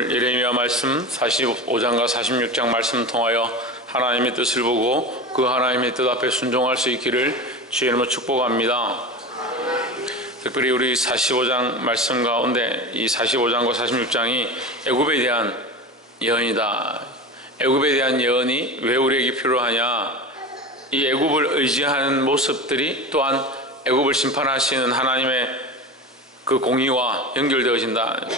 오늘 예레미야 말씀 45장과 46장 말씀 통하여 하나님의 뜻을 보고 그 하나님의 뜻 앞에 순종할 수 있기를 주의 이름으로 축복합니다. 특별히 우리 45장 말씀 가운데 이 45장과 46장이 애굽에 대한 예언이다. 애굽에 대한 예언이 왜 우리에게 필요하냐? 이 애굽을 의지하는 모습들이 또한 애굽을 심판하시는 하나님의 그 공의와 연결되어진다.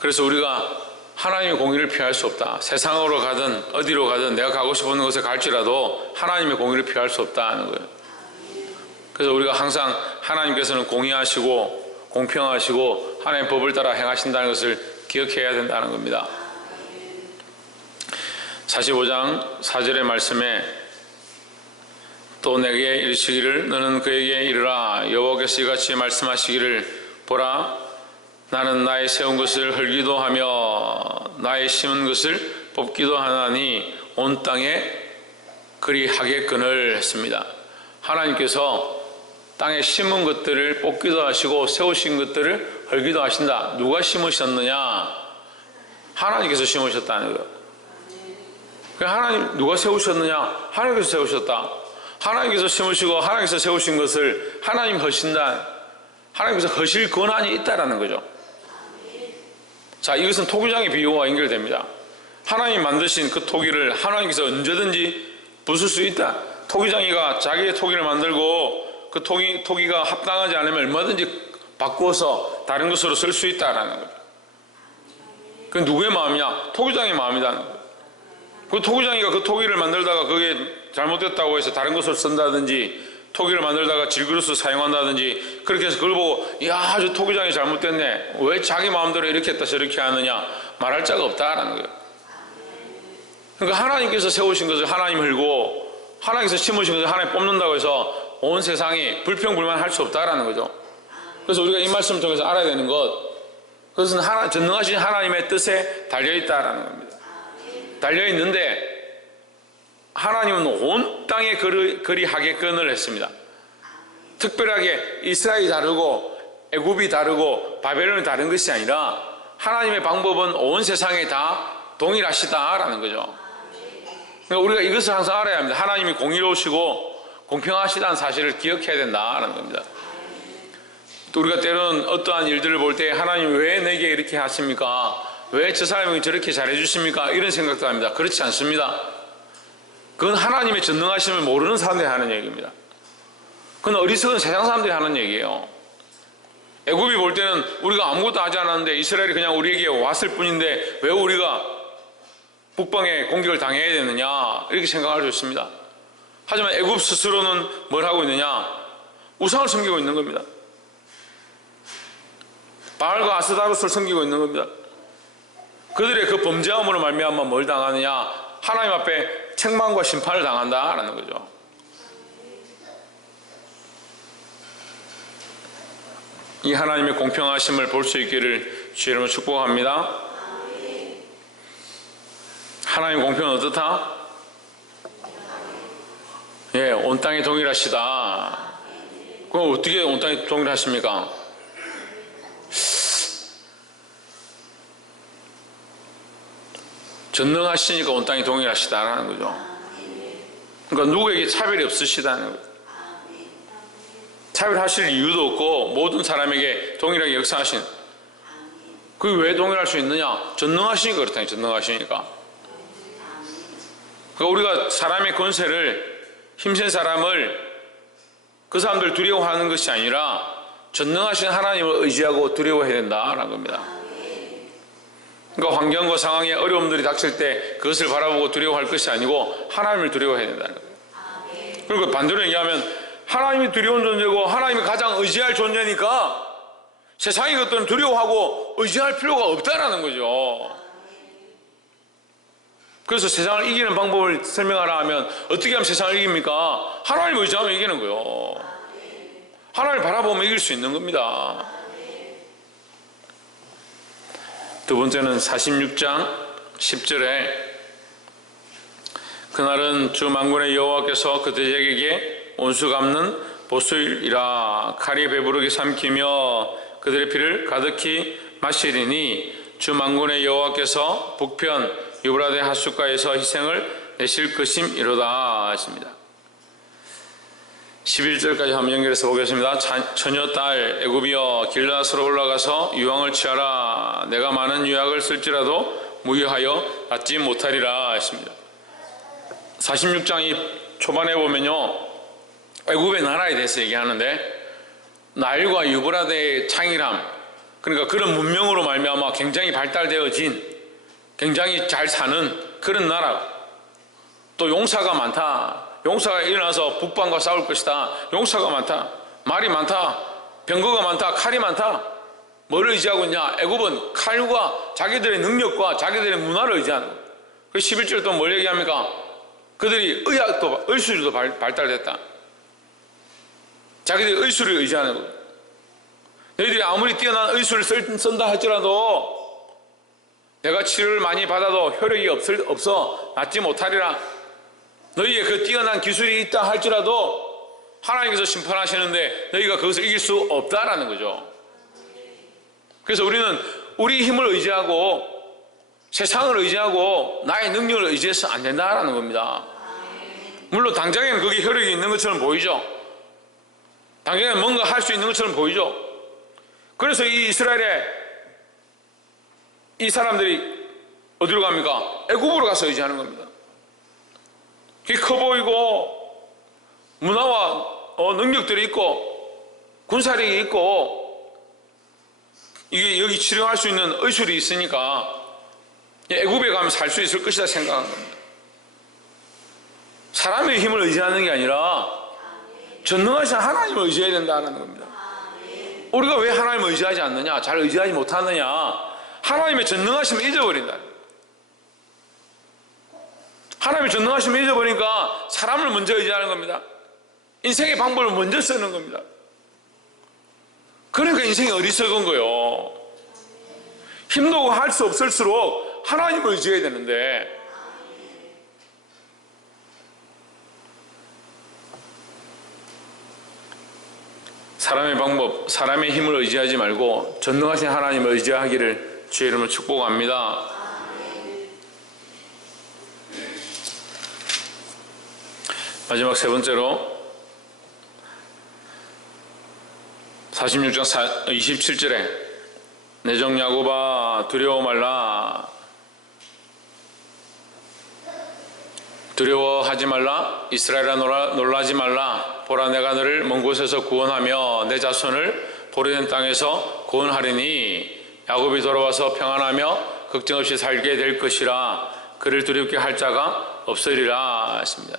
그래서 우리가 하나님의 공의를 피할 수 없다. 세상으로 가든 어디로 가든 내가 가고 싶은 곳에 갈지라도 하나님의 공의를 피할 수 없다는 거예요. 그래서 우리가 항상 하나님께서는 공의하시고 공평하시고 하나님의 법을 따라 행하신다는 것을 기억해야 된다는 겁니다. 45장 4절의 말씀에 또 내게 이르시기를 너는 그에게 이르라 여호와께서 이같이 말씀하시기를 보라 나는 나의 세운 것을 헐기도 하며 나의 심은 것을 뽑기도 하나니 온 땅에 그리 하겠거늘 했습니다. 하나님께서 땅에 심은 것들을 뽑기도 하시고 세우신 것들을 헐기도 하신다. 누가 심으셨느냐? 하나님께서 심으셨다는 거예요. 하나님 누가 세우셨느냐? 하나님께서 세우셨다. 하나님께서 심으시고 하나님께서 세우신 것을 하나님 허신다. 하나님께서 허실 권한이 있다라는 거죠. 자, 이것은 토기장의 비유와 연결됩니다. 하나님 만드신 그 토기를 하나님께서 언제든지 부술 수 있다. 토기장이가 자기의 토기를 만들고 그 토기가 합당하지 않으면 얼마든지 바꾸어서 다른 것으로 쓸 수 있다라는 거죠. 그건 누구의 마음이냐? 토기장의 마음이다. 그 토기장이가 그 토기를 만들다가 그게 잘못됐다고 해서 다른 것을 쓴다든지 토기를 만들다가 질그릇을 사용한다든지 그렇게 해서 그걸 보고 야, 저 토기장이 잘못됐네. 왜 자기 마음대로 이렇게 했다 저렇게 하느냐 말할 자가 없다라는 거예요. 그러니까 하나님께서 세우신 것을 하나님 흘고 하나님께서 심으신 것을 하나님 뽑는다고 해서 온 세상이 불평불만할 수 없다라는 거죠. 그래서 우리가 이 말씀을 통해서 알아야 되는 그것은 전능하신 하나님의 뜻에 달려있다라는 겁니다. 달려있는데 하나님은 온 땅에 그리 하겠거늘 했습니다. 특별하게 이스라엘이 다르고 애굽이 다르고 바벨론이 다른 것이 아니라 하나님의 방법은 온 세상에 다 동일하시다라는 거죠. 그러니까 우리가 이것을 항상 알아야 합니다. 하나님이 공의로우시고 공평하시다는 사실을 기억해야 된다는 겁니다. 또 우리가 때로는 어떠한 일들을 볼 때 하나님 왜 내게 이렇게 하십니까? 왜 저 사람에게 저렇게 잘해주십니까? 이런 생각도 합니다. 그렇지 않습니다. 그건 하나님의 전능하심을 모르는 사람들이 하는 얘기입니다. 그건 어리석은 세상 사람들이 하는 얘기예요. 애굽이 볼 때는 우리가 아무것도 하지 않았는데 이스라엘이 그냥 우리에게 왔을 뿐인데 왜 우리가 북방에 공격을 당해야 되느냐 이렇게 생각할 수 있습니다. 하지만 애굽 스스로는 뭘 하고 있느냐? 우상을 섬기고 있는 겁니다. 바알과 아스다롯을 섬기고 있는 겁니다. 그들의 그 범죄함으로 말미암아 뭘 당하느냐? 하나님 앞에 책망과 심판을 당한다라는 거죠. 이 하나님의 공평하심을 볼 수 있기를 주의 이름으로 축복합니다. 하나님의 공평은 어떻다? 예, 온 땅이 동일하시다. 그럼 어떻게 온 땅이 동일하십니까? 전능하시니까 온 땅이 동일하시다라는 거죠. 그러니까 누구에게 차별이 없으시다는 거죠. 차별하실 이유도 없고 모든 사람에게 동일하게 역사하신. 그게 왜 동일할 수 있느냐? 전능하시니까 그렇다니. 전능하시니까. 그러니까 우리가 사람의 권세를 힘센 사람을 그 사람들 두려워하는 것이 아니라 전능하신 하나님을 의지하고 두려워해야 된다라는 겁니다. 그러니까 환경과 상황에 어려움들이 닥칠 때 그것을 바라보고 두려워할 것이 아니고 하나님을 두려워해야 된다는 거예요. 그리고 반대로 얘기하면 하나님이 두려운 존재고 하나님이 가장 의지할 존재니까 세상의 것들은 두려워하고 의지할 필요가 없다라는 거죠. 그래서 세상을 이기는 방법을 설명하라 하면 어떻게 하면 세상을 이깁니까? 하나님을 의지하면 이기는 거예요. 하나님을 바라보면 이길 수 있는 겁니다. 두 번째는 46장 10절에 그날은 주 만군의 여호와께서 그들에게 온수 갚는 보수일이라 칼이 배부르게 삼키며 그들의 피를 가득히 마시리니 주 만군의 여호와께서 북편 유브라데 하숫가에서 희생을 내실 것임이로다 하십니다. 11절까지 한번 연결해서 보겠습니다. 처녀 딸 애굽이여 길르앗으로 올라가서 유황을 취하라. 내가 많은 유약을 쓸지라도 무유하여 낫지 못하리라 했습니다. 46장 초반에 보면요, 애굽의 나라에 대해서 얘기하는데 나일과 유브라데의 창이람, 그러니까 그런 문명으로 말미암아 굉장히 발달되어진, 굉장히 잘 사는 그런 나라. 또 용사가 많다. 용사가 일어나서 북방과 싸울 것이다. 용사가 많다. 말이 많다. 병거가 많다. 칼이 많다. 뭐를 의지하고 있냐? 애굽은 칼과 자기들의 능력과 자기들의 문화를 의지하는 거예요. 그 11절 또 뭘 얘기합니까? 그들이 의학도, 의술도 발달됐다. 자기들이 의술을 의지하는 거예요. 너희들이 아무리 뛰어난 의술을 쓴다 할지라도 내가 치료를 많이 받아도 효력이 없어 낫지 못하리라. 너희의 그 뛰어난 기술이 있다 할지라도 하나님께서 심판하시는데 너희가 그것을 이길 수 없다라는 거죠. 그래서 우리는 우리 힘을 의지하고 세상을 의지하고 나의 능력을 의지해서 안 된다라는 겁니다. 물론 당장에는 그게 효력이 있는 것처럼 보이죠. 당장에는 뭔가 할 수 있는 것처럼 보이죠. 그래서 이 이스라엘의 이 사람들이 어디로 갑니까? 애굽으로 가서 의지하는 겁니다. 그게 커 보이고 문화와 능력들이 있고 군사력이 있고 이게 여기 치료할 수 있는 의술이 있으니까 애굽에 가면 살 수 있을 것이다 생각한 겁니다. 사람의 힘을 의지하는 게 아니라 전능하신 하나님을 의지해야 된다는 겁니다. 우리가 왜 하나님을 의지하지 않느냐? 잘 의지하지 못하느냐? 하나님의 전능하심을 잊어버린다. 하나님의 전능하심을 잊어버리니까 사람을 먼저 의지하는 겁니다. 인생의 방법을 먼저 쓰는 겁니다. 그러니까 인생이 어리석은 거예요. 힘도 할 수 없을수록 하나님을 의지해야 되는데 사람의 방법, 사람의 힘을 의지하지 말고 전능하신 하나님을 의지하기를 주의 이름으로 축복합니다. 마지막 세 번째로 46장 27절에 내 종 야곱아 두려워 말라. 두려워하지 말라. 이스라엘아 놀라지 말라. 보라 내가 너를 먼 곳에서 구원하며 내 자손을 보르된 땅에서 구원하리니 야곱이 돌아와서 평안하며 걱정 없이 살게 될 것이라. 그를 두렵게 할 자가 없으리라 했습니다.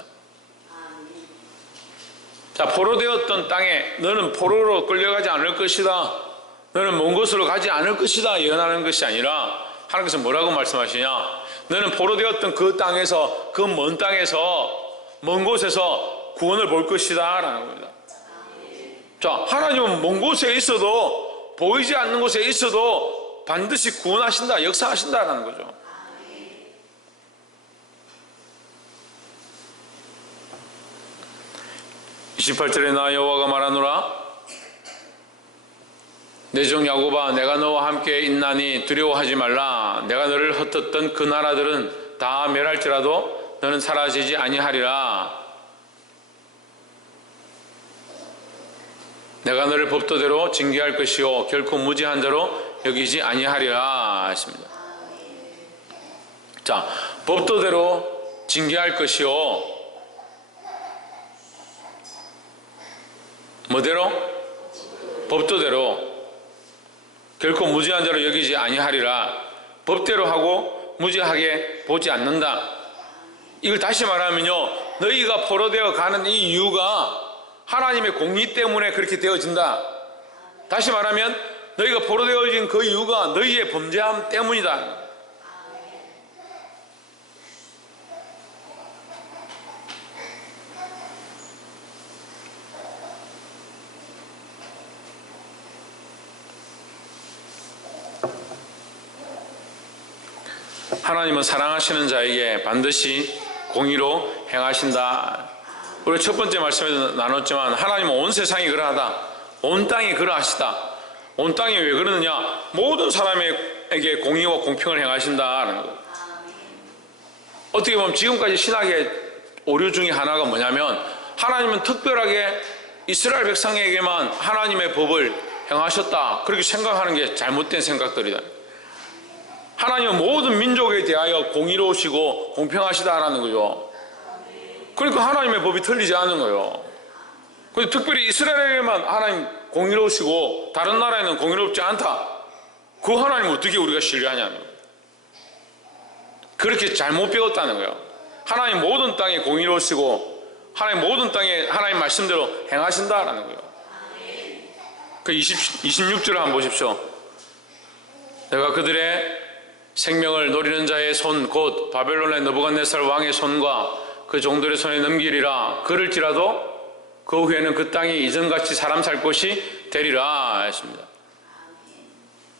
자, 포로되었던 땅에 너는 포로로 끌려가지 않을 것이다. 너는 먼 곳으로 가지 않을 것이다 예언하는 것이 아니라 하나님께서 뭐라고 말씀하시냐? 너는 포로되었던 그 땅에서, 그 먼 땅에서, 먼 곳에서 구원을 볼 것이다 라는 겁니다. 자, 하나님은 먼 곳에 있어도, 보이지 않는 곳에 있어도 반드시 구원하신다, 역사하신다라는 거죠. (28절에) 나 여호와가 말하노라. 내 종 야곱아 내가 너와 함께 있나니 두려워하지 말라. 내가 너를 흩었던 그 나라들은 다 멸할지라도 너는 사라지지 아니하리라. 내가 너를 법도대로 징계할 것이요 결코 무지한 자로 여기지 아니하리라 하십니다. 자, 법도대로 징계할 것이요 뭐대로? 법도대로 결코 무지한 자로 여기지 아니하리라. 법대로 하고 무지하게 보지 않는다. 이걸 다시 말하면요, 너희가 포로되어 가는 이 이유가 하나님의 공의 때문에 그렇게 되어진다. 다시 말하면 너희가 포로되어진 그 이유가 너희의 범죄함 때문이다. 하나님은 사랑하시는 자에게 반드시 공의로 행하신다. 우리 첫 번째 말씀에도 나눴지만 하나님은 온 세상이 그러하다. 온 땅이 그러하시다. 온 땅이 왜 그러느냐? 모든 사람의 사람에게 공의와 공평을 행하신다는 거예요. 어떻게 보면 지금까지 신학의 오류 중에 하나가 뭐냐면 하나님은 특별하게 이스라엘 백성에게만 하나님의 법을 행하셨다, 그렇게 생각하는 게 잘못된 생각들이다. 하나님은 모든 민족에 대하여 공의로우시고 공평하시다라는 거죠. 그러니까 하나님의 법이 틀리지 않은 거예요. 근데 특별히 이스라엘에게만 하나님 공의로우시고 다른 나라에는 공의롭지 않다, 그 하나님 어떻게 우리가 신뢰하냐는 거예요. 그렇게 잘못 배웠다는 거예요. 하나님 모든 땅에 공의로우시고 하나님 모든 땅에 하나님 말씀대로 행하신다라는 거예요. 그 26절을 한번 보십시오. 내가 그들의 생명을 노리는 자의 손 곧 바벨론의 느부갓네살 왕의 손과 그 종들의 손에 넘기리라. 그럴지라도 그 후에는 그 땅이 이전같이 사람 살 곳이 되리라 했습니다.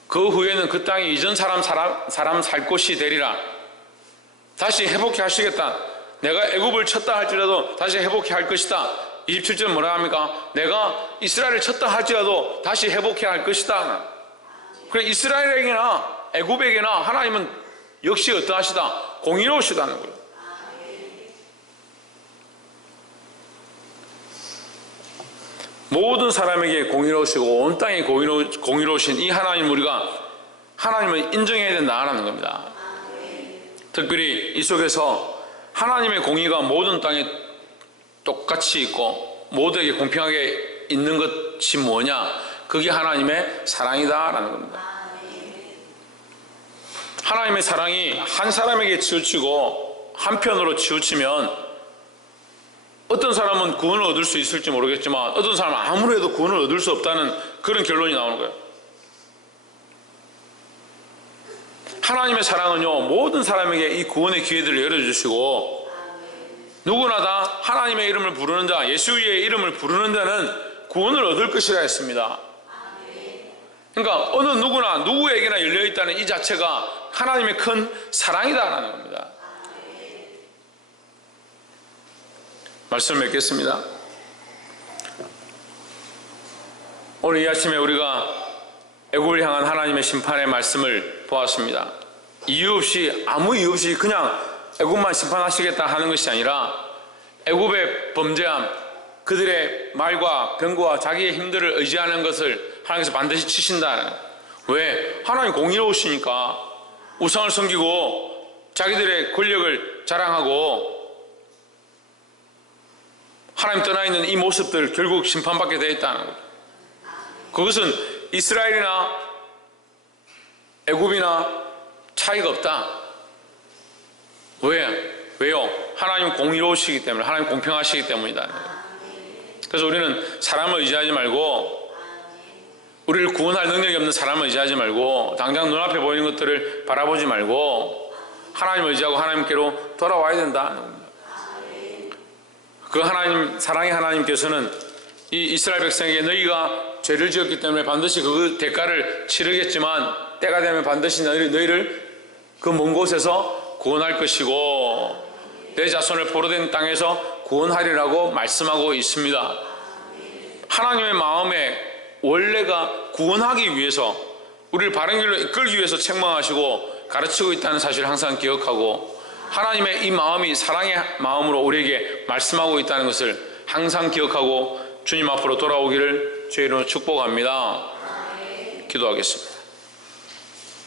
그 후에는 그 땅이 이전 사람 살 곳이 되리라. 다시 회복해 하시겠다. 내가 애굽을 쳤다 할지라도 다시 회복해 할 것이다. 27절 뭐라 합니까? 내가 이스라엘을 쳤다 할지라도 다시 회복해 할 것이다. 그래, 이스라엘에게나 애굽에게나 하나님은 역시 어떠하시다? 공의로우시다는 거예요. 모든 사람에게 공의로우시고 온 땅에 공의로우신 이 하나님, 우리가 하나님을 인정해야 된다는 겁니다. 특별히 이 속에서 하나님의 공의가 모든 땅에 똑같이 있고 모두에게 공평하게 있는 것이 뭐냐? 그게 하나님의 사랑이다라는 겁니다. 하나님의 사랑이 한 사람에게 치우치고 한편으로 치우치면 어떤 사람은 구원을 얻을 수 있을지 모르겠지만 어떤 사람은 아무래도 구원을 얻을 수 없다는 그런 결론이 나오는 거예요. 하나님의 사랑은요, 모든 사람에게 이 구원의 기회들을 열어주시고 누구나 다 하나님의 이름을 부르는 자, 예수의 이름을 부르는 자는 구원을 얻을 것이라 했습니다. 그러니까 어느 누구나 누구에게나 열려있다는 이 자체가 하나님의 큰 사랑이다라는 겁니다. 말씀 맺겠습니다. 오늘 이 아침에 우리가 애굽을 향한 하나님의 심판의 말씀을 보았습니다. 이유 없이, 아무 이유 없이 그냥 애굽만 심판하시겠다 하는 것이 아니라 애굽의 범죄함, 그들의 말과 병거와 자기의 힘들을 의지하는 것을 하나님께서 반드시 치신다. 왜? 하나님 공의로우시니까 우상을 섬기고 자기들의 권력을 자랑하고 하나님 떠나 있는 이 모습들 결국 심판받게 되어 있다는 거죠. 그것은 이스라엘이나 애굽이나 차이가 없다. 왜요? 하나님 공의로우시기 때문에, 하나님 공평하시기 때문이다. 그래서 우리는 사람을 의지하지 말고, 우리를 구원할 능력이 없는 사람을 의지하지 말고, 당장 눈앞에 보이는 것들을 바라보지 말고 하나님을 의지하고 하나님께로 돌아와야 된다. 그 하나님, 사랑의 하나님께서는 이 이스라엘 백성에게 너희가 죄를 지었기 때문에 반드시 그 대가를 치르겠지만 때가 되면 반드시 너희를 그 먼 곳에서 구원할 것이고 내 자손을 포로된 땅에서 구원하리라고 말씀하고 있습니다. 하나님의 마음에 원래가 구원하기 위해서, 우리를 바른 길로 이끌기 위해서 책망하시고 가르치고 있다는 사실을 항상 기억하고 하나님의 이 마음이 사랑의 마음으로 우리에게 말씀하고 있다는 것을 항상 기억하고 주님 앞으로 돌아오기를 주의 이름으로 축복합니다. 기도하겠습니다.